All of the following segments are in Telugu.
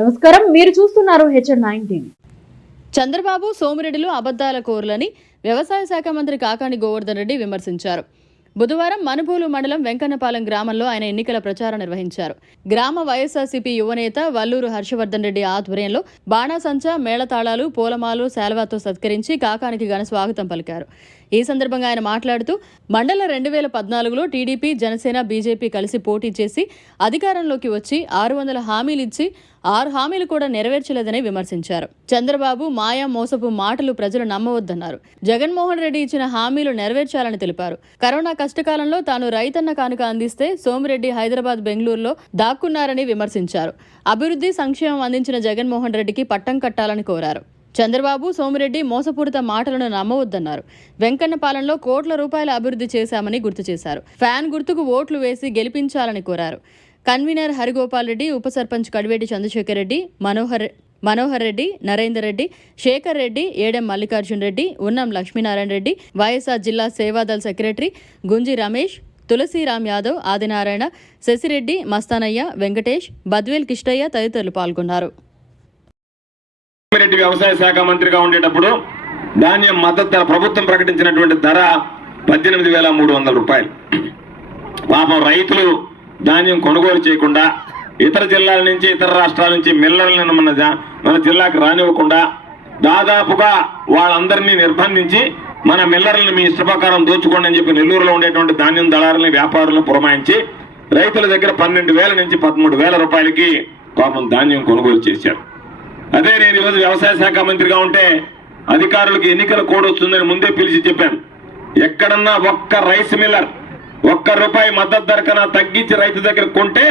నమస్కారం, మీరు చూస్తున్నారు హెచ్ఎన్9 టీవీ. చంద్రబాబు సోమిరెడ్డిలు అబద్ధాల కోరులని వ్యవసాయ శాఖ మంత్రి కాకాని గోవర్ధన్ రెడ్డి విమర్శించారు. బుధవారం మనుబోలు మండలం వెంకన్నపాలెం గ్రామంలో ఆయన ఎన్నికల ప్రచారం నిర్వహించారు. గ్రామ వైఎస్ఆర్సీపీ యువనేత వల్లూరు హర్షవర్ధన్ రెడ్డి ఆధ్వర్యంలో బాణాసంచా, మేళతాళాలు, పూలమాలు, శాల్వాతో సత్కరించి కాకానికి ఘన స్వాగతం పలికారు. ఈ సందర్భంగా ఆయన మాట్లాడుతూ మండల 2014లో టీడీపీ, జనసేన, బీజేపీ కలిసి పోటీ చేసి అధికారంలోకి వచ్చి 600 హామీలు ఇచ్చి 6 హామీలు కూడా నెరవేర్చలేదని విమర్శించారు. చంద్రబాబు మాయా మోసపు మాటలు ప్రజలు నమ్మవద్దన్నారు. జగన్మోహన్ రెడ్డి ఇచ్చిన హామీలు నెరవేర్చాలని తెలిపారు. కరోనా కష్టకాలంలో తాను రైతన్న కానుక అందిస్తే సోమిరెడ్డి హైదరాబాద్, బెంగళూరులో దాక్కున్నారని విమర్శించారు. అభివృద్ధి, సంక్షేమం అందించిన జగన్మోహన్ రెడ్డికి పట్టం కట్టాలని కోరారు. చంద్రబాబు, సోమిరెడ్డి మోసపూరిత మాటలను నమ్మవద్దన్నారు. వెంకన్నపాలెంలో కోట్ల రూపాయల అభివృద్ధి చేశామని గుర్తు చేశారు. ఫ్యాన్ గుర్తుకు ఓట్లు వేసి గెలిపించాలని కోరారు. కన్వీనర్ హరిగోపాల్ రెడ్డి, ఉప సర్పంచ్ కడివేటి చంద్రశేఖర్ రెడ్డి, మనోహర్ రెడ్డి, నరేందర్ రెడ్డి, శేఖర్ రెడ్డి, ఏడెం మల్లికార్జున్ రెడ్డి, ఉన్నం లక్ష్మీనారాయణ రెడ్డి, వైఎస్ఆర్ జిల్లా సేవాదళ్ సెక్రటరీ గుంజి రమేష్, తులసిరామ్ యాదవ్, ఆదినారాయణ, శశిరెడ్డి, మస్తానయ్య, వెంకటేష్, బద్వేల్ కిష్టయ్య తదితరులు పాల్గొన్నారు. రెడ్డి వ్యవసాయ శాఖ మంత్రిగా ఉండేటప్పుడు ధాన్యం మద్దతు ధర ప్రభుత్వం ప్రకటించినటువంటి ధర 18,300 రూపాయలు. పాపం రైతులు ధాన్యం కొనుగోలు చేయకుండా ఇతర జిల్లాల నుంచి, ఇతర రాష్ట్రాల నుంచి మిల్లర్లను మన జిల్లాకు రానివ్వకుండా దాదాపుగా వాళ్ళందరినీ నిర్బంధించి మన మిల్లర్లను మీ ఇష్టప్రకారం దోచుకోండి అని చెప్పి నెల్లూరులో ఉండేటువంటి ధాన్యం దళారులని, వ్యాపారులను పురమాయించి రైతుల దగ్గర 12,000 నుంచి 13,000 రూపాయలకి పాపం ధాన్యం కొనుగోలు చేశారు. అదే నేను ఈరోజు వ్యవసాయ శాఖ మంత్రిగా ఉంటే అధికారులకు ఎన్నికల కోడ్ వస్తుందని ముందే పిలిచి చెప్పాను. ఎక్కడన్నా ఒక్క రైస్ మిల్లర్ ₹1 మద్దతు ధర కన్నా తగ్గించి రైతు దగ్గర కొంటే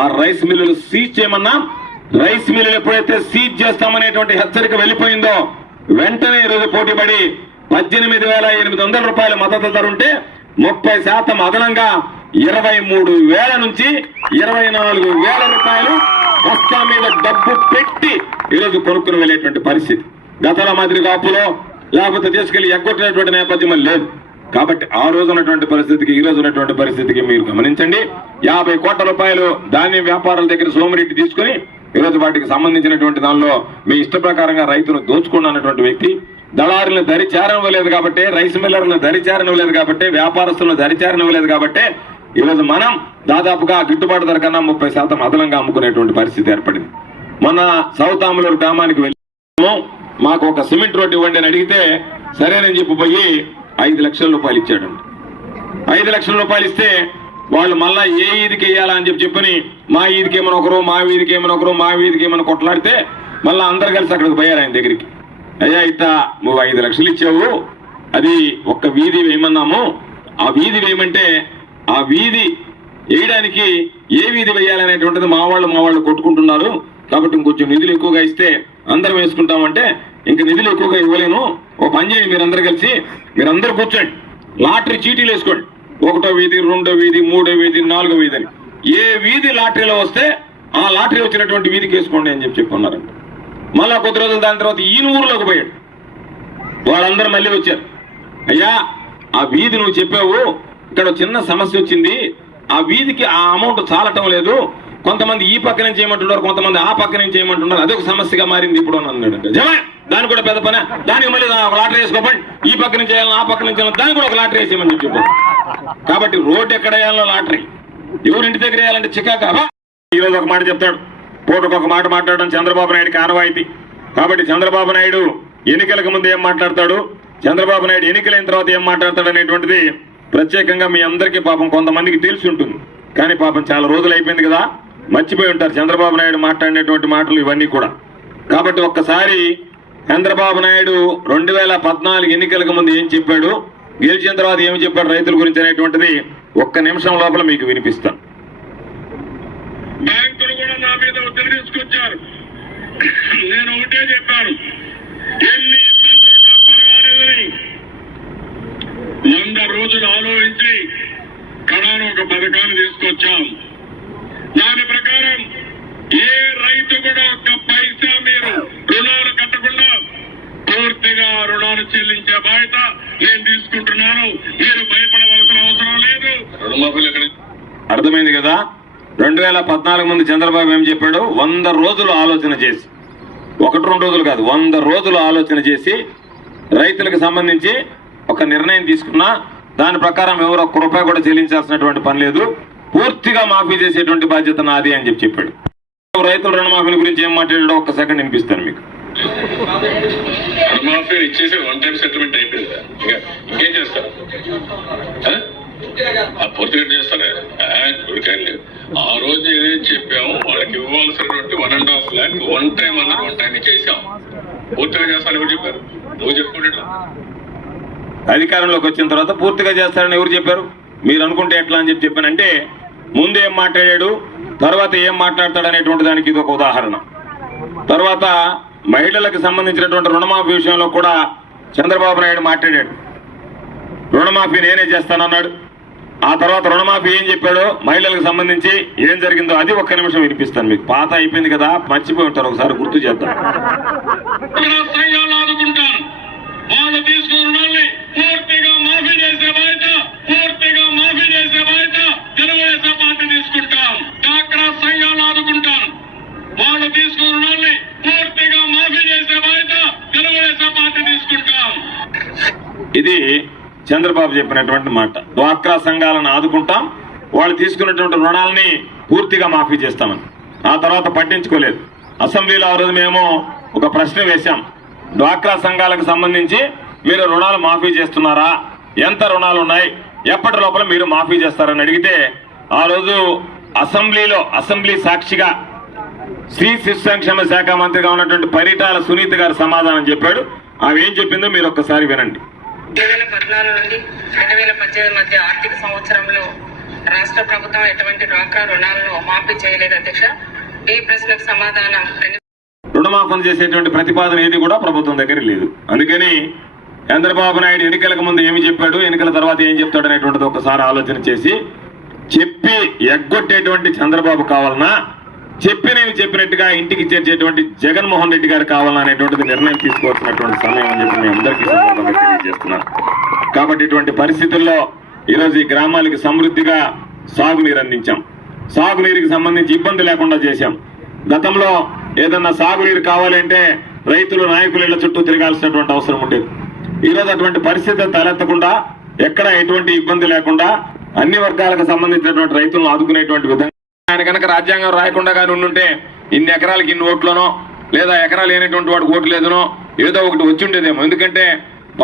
ఆ రైస్ మిల్లులు సీజ్ చేయమన్నా, రైస్ మిల్లులు ఎప్పుడైతే సీజ్ చేస్తామనేటువంటి హెచ్చరిక వెళ్ళిపోయిందో వెంటనే ఈరోజు పోటీపడి 18,800 రూపాయల మద్దతు ధర ఉంటే 30% అదనంగా 23,000 నుంచి 24,000 రూపాయలు బస్తా మీద డబ్బు పెట్టి ఈరోజు కొనుక్కుని వెళ్ళేటువంటి పరిస్థితి. గతంలో మాదిరిగా అప్పులో లేకపోతే తీసుకెళ్లి ఎగ్గొట్టినటువంటి నేపథ్యం లేదు. కాబట్టి ఆ రోజు ఉన్నటువంటి పరిస్థితికి ఈ రోజు ఉన్నటువంటి పరిస్థితికి మీరు గమనించండి. 50 కోట్ల రూపాయలు ధాన్యం వ్యాపారాల దగ్గర సోమిరెడ్డి తీసుకుని ఈరోజు వాటికి సంబంధించినటువంటి దానిలో మీ ఇష్ట ప్రకారంగా రైతును దోచుకున్నటువంటి వ్యక్తి. దళారులను దరి చేరనివ్వలేదు కాబట్టి, రైస్ మిల్లర్లను దరి చేరనివ్వలేదు కాబట్టి, వ్యాపారస్తులను దరి చేరనివ్వలేదు కాబట్టి ఈరోజు మనం దాదాపుగా గిట్టుబాటు ధర కన్నా 30% అదనంగా అమ్ముకునేటువంటి పరిస్థితి ఏర్పడింది. మొన్న సౌత్ ఆములూరు గ్రామానికి వెళ్ళాము. మాకు ఒక సిమెంట్ రోడ్డు ఇవ్వండి అని అడిగితే సరేనని చెప్పిపోయి 5 లక్షల రూపాయలు ఇచ్చాడు. 5 లక్షల రూపాయలు ఇస్తే వాళ్ళు మళ్ళా ఏ ఈదికి వేయాలా అని చెప్పని మా ఈదికి ఏమని ఒకరు, మా వీధికి ఏమని ఒకరు, మా వీధికి ఏమని కొట్లాడితే మళ్ళీ అందరు కలిసి అక్కడికి పోయారు ఆయన దగ్గరికి. అయ్యా ఇట్లా నువ్వు 5 లక్షలు ఇచ్చావు, అది ఒక్క వీధి వేయమన్నాము, ఆ వీధి వేయమంటే ఆ వీధి వేయడానికి ఏ వీధి వేయాలనేటువంటిది మా వాళ్ళు కొట్టుకుంటున్నారు. కాబట్టి ఇంకొంచెం నిధులు ఎక్కువగా ఇస్తే అందరం వేసుకుంటామంటే ఇంక నిధులు ఎక్కువగా ఇవ్వలేను, ఓ పని చేయండి మీరందరూ కలిసి, మీరందరూ కూర్చోండి, లాటరీ చీటీలు వేసుకోండి, 1వ వీధి, 2వ వీధి, 3వ వీధి, 4వ వీధి అని. ఏ వీధి లాటరీలో వస్తే ఆ లాటరీ వచ్చినటువంటి వీధికి వేసుకోండి అని చెప్పుకున్నారు. మళ్ళా కొద్ది రోజులు దాని తర్వాత ఈయన ఊరిలోకి పోయాడు. వాళ్ళందరూ మళ్ళీ వచ్చారు. అయ్యా ఆ వీధి నువ్వు చెప్పావు, ఇక్కడ చిన్న సమస్య వచ్చింది, ఆ వీధికి ఆ అమౌంట్ చాలటం లేదు, కొంతమంది ఈ పక్క నుంచి చేయమంటున్నారు, కొంతమంది ఆ పక్క నుంచి చేయమంటున్నారు, అదొక సమస్యగా మారింది ఇప్పుడు అని అన్నాడు. జమా దాని కూడా పెద్ద పని, దానికి మళ్ళీ ఒక లాటరీ వేసుకోపండి, ఈ పక్క నుంచి చేయాలని, ఆ పక్క నుంచి చేయాలని, దానికి కూడా ఒక లాటరీ వేసేయమని చెప్పారు. కాబట్టి రోడ్డు ఎక్కడ వేయాలో లాటరీ, ఎవరింటి దగ్గర వేయాలంటే చికాకా. ఈరోజు ఒక మాట చెప్తాడు, పూటకు ఒక మాట మాట్లాడడం చంద్రబాబు నాయుడుకి ఆనవాయితీ. కాబట్టి చంద్రబాబు నాయుడు ఎన్నికలకు ముందు ఏం మాట్లాడతాడు, చంద్రబాబు నాయుడు ఎన్నికలైన తర్వాత ఏం మాట్లాడతాడు అనేటువంటిది ప్రత్యేకంగా మీ అందరికీ పాపం కొంతమందికి తెలిసి ఉంటుంది. కానీ పాపం చాలా రోజులు అయిపోయింది కదా, మర్చిపోయి ఉంటారు చంద్రబాబు నాయుడు మాట్లాడినటువంటి మాటలు ఇవన్నీ కూడా. కాబట్టి ఒక్కసారి చంద్రబాబు నాయుడు 2014 ఎన్నికలకు ముందు ఏం చెప్పాడు, గెలిచిన తర్వాత ఏమి చెప్పాడు రైతుల గురించి అనేటువంటిది ఒక్క నిమిషం లోపల మీకు వినిపిస్తాను. బ్యాంకులు కూడా నా మీద ఒత్తిడి తీసుకొచ్చారు. నేను ఒకటే చెప్పాను, ఎన్ని ఇబ్బందులున్నా పర్వాలేదని 100 రోజులు ఆలోచించి కడాను ఒక పథకాన్ని తీసుకొచ్చాం. దాని ప్రకారం ఏ రైతు కూడా ఒక్క పైసా మీరు రుణాలు కట్టకుండా పూర్తిగా రుణాలు చెల్లించే బాధ్యత నేను తీసుకుంటున్నాను. మీరు భయపడవలసిన అవసరం లేదు. అర్థమైంది కదా, 2014 ముందు చంద్రబాబు ఏం చెప్పాడు? 100 రోజులు ఆలోచన చేసి, 1-2 రోజులు కాదు, 100 రోజులు ఆలోచన చేసి రైతులకు సంబంధించి ఒక నిర్ణయం తీసుకున్నా దాని ప్రకారం ఎవరు ఒక్క రూపాయి కూడా చెల్లించాల్సినటువంటి పని లేదు, పూర్తిగా మాఫీ చేసేటువంటి బాధ్యత నాది అని చెప్పాడు. రైతుల రుణమాఫీ గురించి ఏం మాట్లాడాడో ఒక్క సెకండ్ వినిపిస్తాను మీకు. రుణమాఫీ ఇచ్చేసి 1 టైం సెటిల్మెంట్ అయిపోయిందా? ఇంకేం చేస్తారు? పూర్తిగా చేస్తారా? లేదు. ఆ రోజు ఏదైతే చెప్పాము వాళ్ళకి ఇవ్వాల్సినటువంటి 1.5 lakh 1 టైం అన్నారు, 1 టైం చేసాం. పూర్తిగా చేస్తాను ఎవరు చెప్పారు? నువ్వు చెప్పుకుంటే అధికారంలోకి వచ్చిన తర్వాత పూర్తిగా చేస్తారని ఎవరు చెప్పారు? మీరు అనుకుంటే ఎట్లా అని చెప్పానంటే, ముందు ఏం మాట్లాడాడు, తర్వాత ఏం మాట్లాడతాడు అనేటువంటి దానికి ఇది ఒక ఉదాహరణ. తర్వాత మహిళలకు సంబంధించినటువంటి రుణమాఫీ విషయంలో కూడా చంద్రబాబు నాయుడు మాట్లాడాడు. రుణమాఫీ నేనే చేస్తానన్నాడు. ఆ తర్వాత రుణమాఫీ ఏం చెప్పాడో, మహిళలకు సంబంధించి ఏం జరిగిందో అది ఒక్క నిమిషం వినిపిస్తాను మీకు. పాత అయిపోయింది కదా, మర్చిపోయి ఉంటారు, ఒకసారి గుర్తు చేద్దాం. వాళ్ళు తీసుకున్న రుణాన్ని పూర్తిగా మాఫీ చేసే బాధ్యత తెలుగుదేశం పార్టీ తీసుకుంటాం. డాక్రా సంఘాలు ఆదుకుంటాం. వాళ్ళు తీసుకున్న రుణాన్ని పూర్తిగా మాఫీ చేసే బాధ్యత తెలుగుదేశం పార్టీ తీసుకుంటాం. ఇది చంద్రబాబు చెప్పినటువంటి మాట. డ్వాక్రా సంఘాలను ఆదుకుంటాం, వాళ్ళు తీసుకున్నటువంటి రుణాలని పూర్తిగా మాఫీ చేస్తామని. ఆ తర్వాత పట్టించుకోలేదు. అసెంబ్లీలో ఆ రోజు మేము ఒక ప్రశ్న వేశాం, డ్వాక్రా సంఘాలకు సంబంధించి మీరు రుణాలు మాఫీ చేస్తున్నారా, ఎంత రుణాలు ఉన్నాయి, ఎప్పటి లోపల మీరు మాఫీ చేస్తారని అడిగితే, ఆ రోజు అసెంబ్లీ సాక్షిగా శ్రీ శిశు సంక్షేమ శాఖ మంత్రిగా ఉన్నటువంటి పరిటాల సునీత గారు సమాధానం చెప్పాడు. ఆమె ఏం చెప్పిందో మీరు ఒక్కసారి వినండి. 2014 నుండి 2018 మధ్య ఆర్థిక సంవత్సరంలో రాష్ట్ర ప్రభుత్వం ఎటువంటి డ్వాక్రా రుణాలను మాఫీ చేయలేదు అధ్యక్ష. ఈ ప్రశ్నకు సమాధానం రుణమాఫీ చేసేటువంటి ప్రతిపాదన ఏది కూడా ప్రభుత్వం దగ్గర లేదు. అందుకని చంద్రబాబు నాయుడు ఎన్నికలకు ముందు ఏమి చెప్పాడు, ఎన్నికల తర్వాత ఏం చెప్తాడు అనేటువంటిది ఒకసారి ఆలోచన చేసి చెప్పి ఎగ్గొట్టేటువంటి చంద్రబాబు కావాలన్నా, చెప్పినట్టుగా ఇంటికి చేర్చేటువంటి జగన్మోహన్ రెడ్డి గారు కావాలన్నా అనేటువంటిది నిర్ణయం తీసుకోవాల్సినటువంటి సమయం అని చెప్పి మీ అందరికీ సందర్భంగా తెలియజేస్తున్నాను. కాబట్టి ఇటువంటి పరిస్థితుల్లో ఈరోజు ఈ గ్రామాలకి సమృద్ధిగా సాగునీరు అందించాం. సాగునీరుకి సంబంధించి ఇబ్బంది లేకుండా చేశాం. గతంలో ఏదన్నా సాగునీరు కావాలంటే రైతులు నాయకులు ఇళ్ల చుట్టూ తిరగాల్సినటువంటి అవసరం ఉండేది. ఈరోజు అటువంటి పరిస్థితి తలెత్తకుండా, ఎక్కడ ఎటువంటి ఇబ్బంది లేకుండా అన్ని వర్గాలకు సంబంధించినటువంటి రైతులను ఆదుకునేటువంటి విధంగా ఆయన కనుక రాజ్యాంగం రాయకుండా కానీ ఉండుంటే ఇన్ని ఎకరాలకి ఇన్ని ఓట్లనో, లేదా ఎకరాలు లేనటువంటి వాడికి ఓటు లేదనో ఏదో ఒకటి వచ్చి ఉండేదేమో. ఎందుకంటే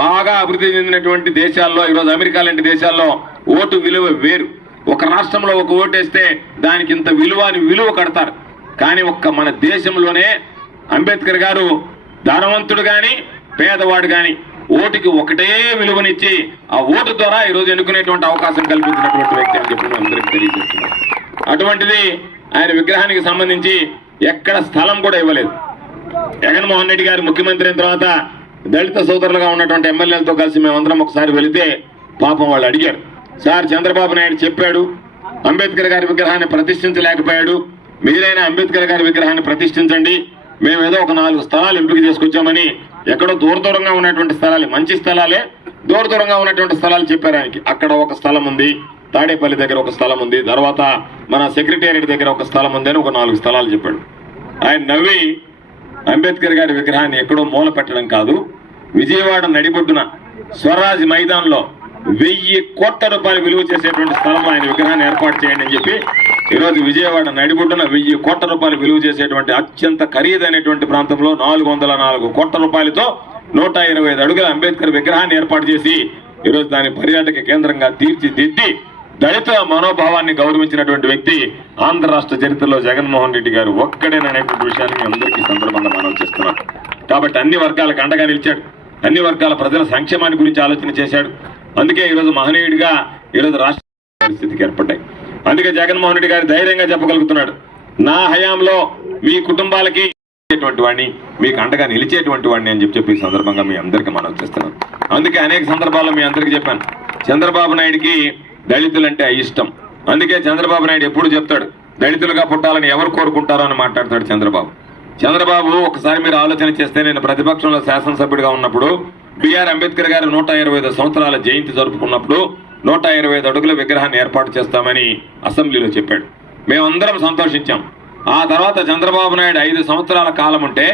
బాగా అభివృద్ధి చెందినటువంటి దేశాల్లో, ఈరోజు అమెరికా లాంటి దేశాల్లో ఓటు విలువ వేరు. ఒక రాష్ట్రంలో ఒక ఓటు వేస్తే దానికి ఇంత విలువ కడతారు. కానీ మన దేశంలోనే అంబేద్కర్ గారు ధనవంతుడు కానీ పేదవాడు కానీ ఓటుకి ఒకటే విలువనిచ్చి ఆ ఓటు ద్వారా ఈరోజు ఎన్నుకునేటువంటి అవకాశం కల్పించినటువంటి వ్యక్తి అని చెప్పి అందరికీ తెలియజేస్తున్నారు. అటువంటిది ఆయన విగ్రహానికి సంబంధించి ఎక్కడ స్థలం కూడా ఇవ్వలేదు. జగన్మోహన్ రెడ్డి గారు ముఖ్యమంత్రి అయిన తర్వాత దళిత సోదరులుగా ఉన్నటువంటి ఎమ్మెల్యేలతో కలిసి మేమందరం ఒకసారి వెళితే పాపం వాళ్ళు అడిగారు, సార్ చంద్రబాబు నాయుడు చెప్పాడు అంబేద్కర్ గారి విగ్రహాన్ని ప్రతిష్ఠించలేకపోయాడు, మీరైనా అంబేద్కర్ గారి విగ్రహాన్ని ప్రతిష్ఠించండి, మేము ఏదో ఒక 4 స్థలాలు ఎంపిక చేసుకొచ్చామని ఎక్కడో దూరంగా ఉన్నటువంటి స్థలాలు, మంచి స్థలాలే, దూరంగా ఉన్నటువంటి స్థలాలు చెప్పారు ఆయనకి. అక్కడ ఒక స్థలం ఉంది, తాడేపల్లి దగ్గర ఒక స్థలం ఉంది, తర్వాత మన సెక్రటేరియట్ దగ్గర ఒక స్థలం ఉంది అని ఒక 4 స్థలాలు చెప్పాడు. ఆయన నవ్వి అంబేద్కర్ గారి విగ్రహాన్ని ఎక్కడో మూల పెట్టడం కాదు, విజయవాడ నడిబొడ్డున స్వరాజ్ మైదాన్లో 1000 కోట్ల రూపాయలు విలువ చేసేటువంటి స్థలంలో ఆయన విగ్రహాన్ని ఏర్పాటు చేయండి అని చెప్పి ఈరోజు విజయవాడ నడిబొడ్డున 1000 కోట్ల రూపాయలు విలువ చేసేటువంటి అత్యంత ఖరీదైనటువంటి ప్రాంతంలో 404 కోట్ల రూపాయలతో 125 అడుగుల అంబేద్కర్ విగ్రహాన్ని ఏర్పాటు చేసి ఈరోజు దాని పర్యాటక కేంద్రంగా తీర్చిదిద్ది దళిత మనోభావాన్ని గౌరవించినటువంటి వ్యక్తి ఆంధ్ర రాష్ట్ర చరిత్రలో జగన్మోహన్ రెడ్డి గారు ఒక్కడేననేటువంటి విషయాన్ని మీ అందరికీ సందర్భంగా మనం చేస్తున్నాం. కాబట్టి అన్ని వర్గాలకు అండగా నిలిచాడు, అన్ని వర్గాల ప్రజల సంక్షేమాన్ని గురించి ఆలోచన చేశాడు. అందుకే ఈరోజు మహనీయుడిగా ఈరోజు రాష్ట్ర పరిస్థితికి ఏర్పడ్డాయి. అందుకే జగన్మోహన్ రెడ్డి గారు ధైర్యంగా చెప్పగలుగుతున్నాడు, నా హయాంలో మీ కుటుంబాలకి వాడిని, మీకు అండగా నిలిచేటువంటి వాడిని అని చెప్పి ఈ సందర్భంగా మీ అందరికీ మనం చేస్తున్నాను. అందుకే అనేక సందర్భాల్లో మీ అందరికీ చెప్పాను, చంద్రబాబు నాయుడికి దళితులంటే అయిష్టం. అందుకే చంద్రబాబు నాయుడు ఎప్పుడు చెప్తాడు, దళితులుగా పుట్టాలని ఎవరు కోరుకుంటారో అని మాట్లాడతాడు చంద్రబాబు. ఒకసారి మీరు ఆలోచన చేస్తే, నేను ప్రతిపక్షంలో శాసనసభ్యుడిగా ఉన్నప్పుడు బిఆర్ అంబేద్కర్ గారు 125 సంవత్సరాల జయంతి జరుపుకున్నప్పుడు 125 అడుగుల విగ్రహాన్ని ఏర్పాటు చేస్తామని అసెంబ్లీలో చెప్పాడు. మేమందరం సంతోషించాం. ఆ తర్వాత చంద్రబాబు నాయుడు 5 సంవత్సరాల కాలం ఉంటే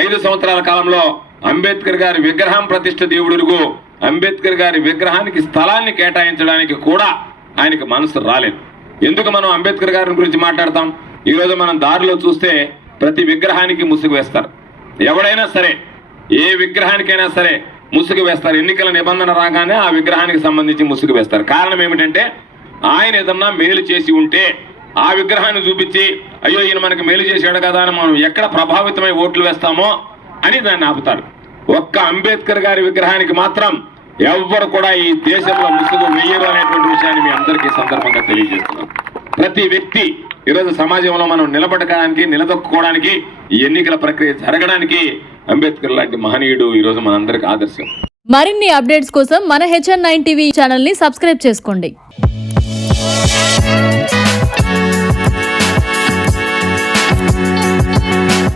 5 సంవత్సరాల కాలంలో అంబేద్కర్ గారి విగ్రహం ప్రతిష్ఠ దేవుడురుగు అంబేద్కర్ గారి విగ్రహానికి స్థలాన్ని కేటాయించడానికి కూడా ఆయనకి మనసు రాలేదు. ఎందుకు మనం అంబేద్కర్ గారి గురించి మాట్లాడతాం? ఈరోజు మనం దారిలో చూస్తే ప్రతి విగ్రహానికి ముసుగు వేస్తారు. ఎవడైనా సరే ఏ విగ్రహానికైనా సరే ముసుగు వేస్తారు. ఎన్నికల నిబంధన రాగానే ఆ విగ్రహానికి సంబంధించి ముసుగు వేస్తారు. కారణం ఏమిటంటే ఆయన ఏదన్నా మేలు చేసి ఉంటే ఆ విగ్రహాన్ని చూపించి అయ్యో ఈయన మనకు మేలు చేశాడు కదా అని మనం ఎక్కడ ప్రభావితమై ఓట్లు వేస్తామో అని దాన్ని ఆపుతారు. ఒక్క అంబేద్కర్ గారి విగ్రహానికి మాత్రం ఎవ్వరు కూడా ఈ దేశంలో ముసుగు వేయరు అనేటువంటి విషయాన్ని మీ అందరికీ సందర్భంగా తెలియజేస్తున్నాం. ప్రతి వ్యక్తి ఈరోజు సమాజంలో మనం నిలబడడానికి నిలదొక్కుకోవడానికి ఈ ఎన్నికల ప్రక్రియ జరగడానికి అంబేద్కర్ లాంటి మహనీయుడు ఈరోజు మనందరికి ఆదర్శం. మరిన్ని అప్డేట్స్ కోసం మన HN9 టీవీ ఛానల్ ని సబ్స్క్రైబ్ చేసుకోండి.